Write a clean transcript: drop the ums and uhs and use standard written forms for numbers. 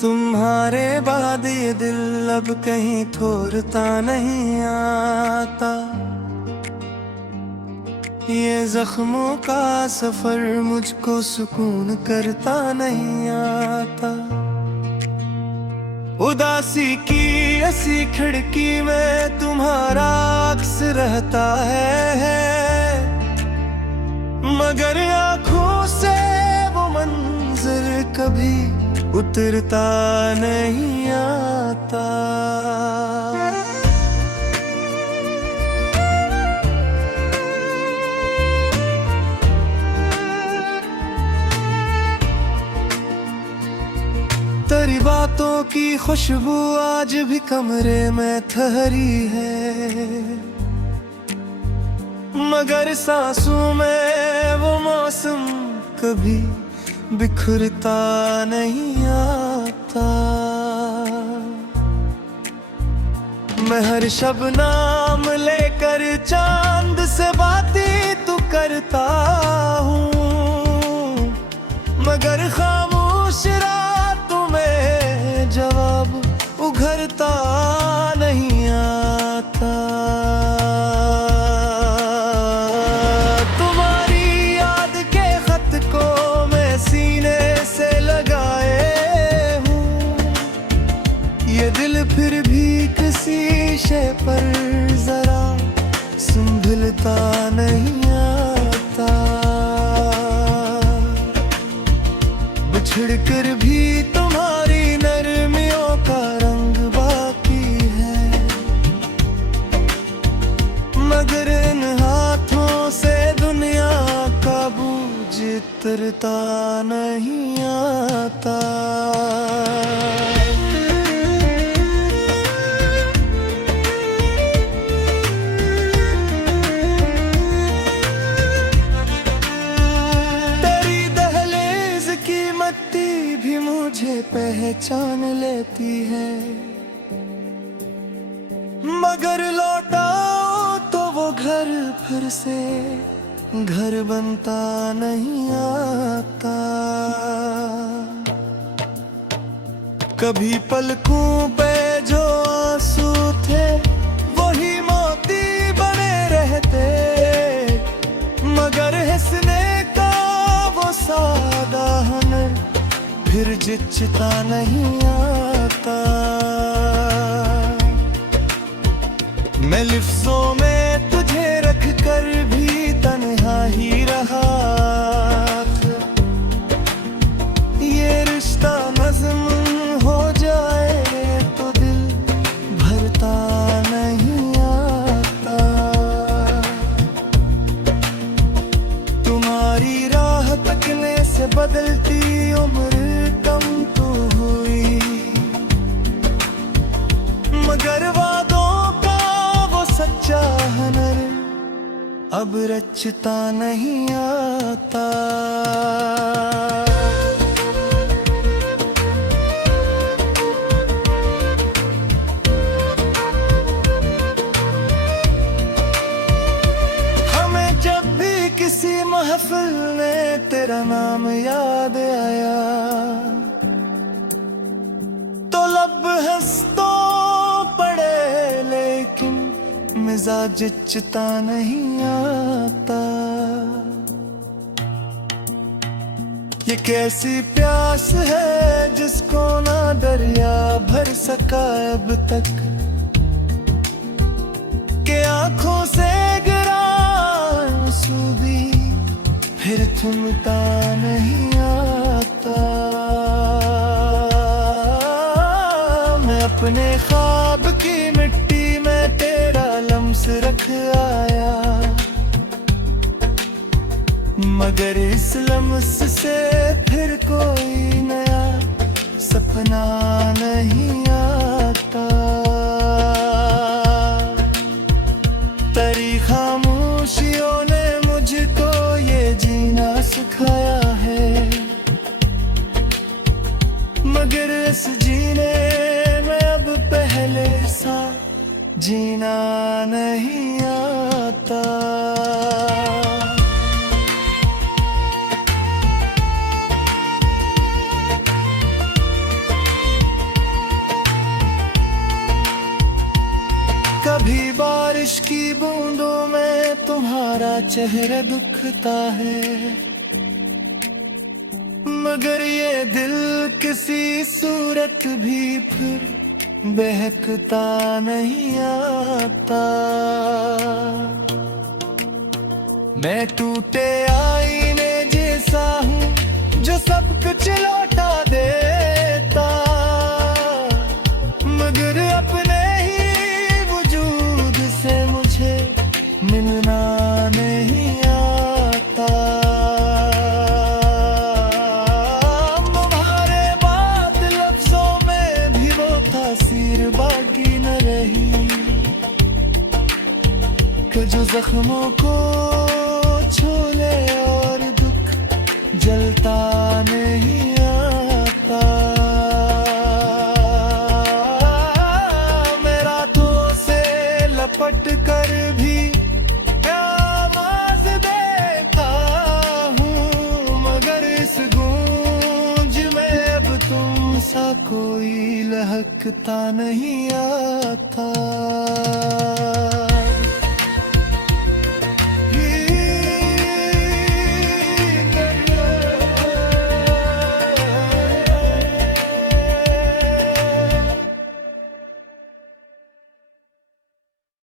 तुम्हारे बाद ये दिल अब कहीं थोरता नहीं आता। ये जख्मों का सफर मुझको सुकून करता नहीं आता। उदासी की ऐसी खिड़की में तुम्हारा अक्स रहता है, मगर आँखों से वो मंजर कभी उतरता नहीं आता। तेरी बातों की खुशबू आज भी कमरे में ठहरी है, मगर सांसों में वो मौसम कभी बिखरता नहीं आता। मैं हर शबनाम लेकर चांद से बातें तो करता हूँ, मगर खामोश रातों में जवाब उघरता नहीं आता। फिर भी किसी शय पर जरा संभलता नहीं आता। बिछड़ कर भी तुम्हारी नरमियों का रंग बाकी है, मगर इन हाथों से दुनिया का बोझ उतरता नहीं आता। भी मुझे पहचान लेती है, मगर लौटाओ तो वो घर फिर से घर बनता नहीं आता। कभी पलकों पे जो आंसू थे वही मोती बने रहते, मगर हंसने का वो सादा हुनर फिर जिचता नहीं आता। मैं लिफ्ज़ों में तुझे रख कर भी तन्हा ही रहा। ये रिश्ता नज़्म हो जाए तो दिल भरता नहीं आता। तुम्हारी राह तकने से बदलती उम्र मगर वादों का वो सच्चा हुनर अब रचता नहीं आता। हमें जब भी किसी महफिल में तेरा नाम याद आया तो लब हंसता मिजाज जिचता नहीं आता। ये कैसी प्यास है जिसको ना दरिया भर सका अब तक, के आंखों से गिरा आंसू भी फिर थमता नहीं आता। मैं अपने ख्वाब की मिट्टी में तेरा लम्स रख आया, मगर इस लम्स से फिर कोई नया सपना नहीं आता। तेरी खामोशियों ने मुझको ये जीना सिखाया है, मगर इस जीने में अब पहले सा जीना नहीं आता। चेहरा दुखता है, मगर ये दिल किसी सूरत भी फिर बहकता नहीं आता। मैं टूटे आईने जैसा हूँ जो सब कुछ लौटा देता, मगर अपने ही वजूद से मुझे मिलना नहीं आता। तुम्हारे बात लफ्जों में भी वो तासीर बाकी न रही कि जो जख्मों को छोले और दुख जलता नहीं आता। मैं रातों से लपट कर भी आवाज देता हूँ, मगर इस गूंज में अब तुम सा कोई लहकता नहीं आता।